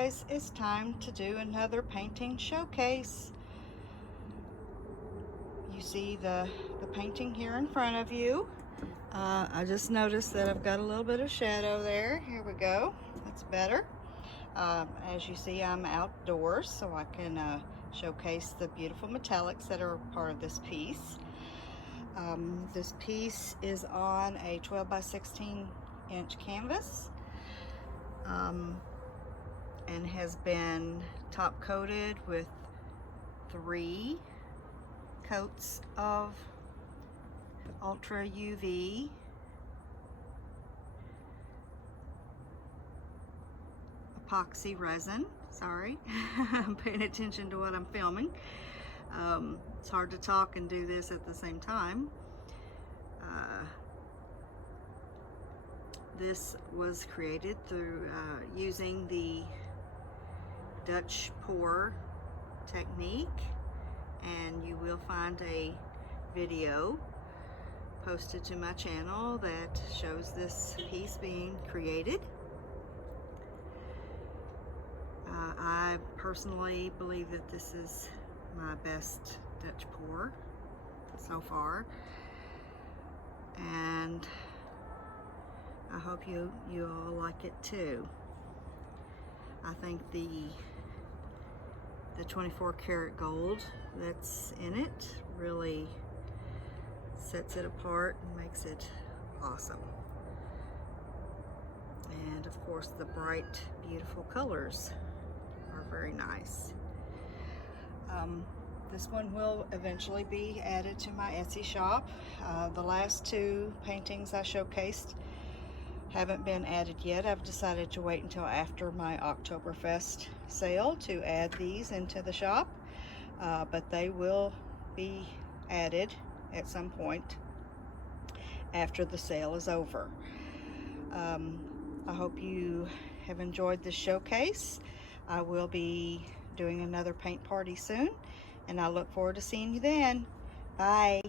guys, it's time to do another painting showcase. You see the painting here in front of you. I just noticed that I've got a little bit of shadow there. Here we go. That's better. As you see, I'm outdoors, so I can showcase the beautiful metallics that are part of this piece. This piece is on a 12 by 16 inch canvas. And has been top coated with 3 coats of ultra UV epoxy resin. Sorry, I'm paying attention to what I'm filming. It's hard to talk and do this at the same time. This was created through using the Dutch pour technique, and you will find a video posted to my channel that shows this piece being created. I personally believe that this is my best Dutch pour so far, and I hope you all like it too. I think the 24 karat gold that's in it really sets it apart and makes it awesome. And of course the bright, beautiful colors are very nice. This one will eventually be added to my Etsy shop. The last 2 paintings I showcased haven't been added yet. I've decided to wait until after my Oktoberfest sale to add these into the shop, but they will be added at some point after the sale is over. I hope you have enjoyed this showcase. I will be doing another paint party soon, and I look forward to seeing you then. Bye.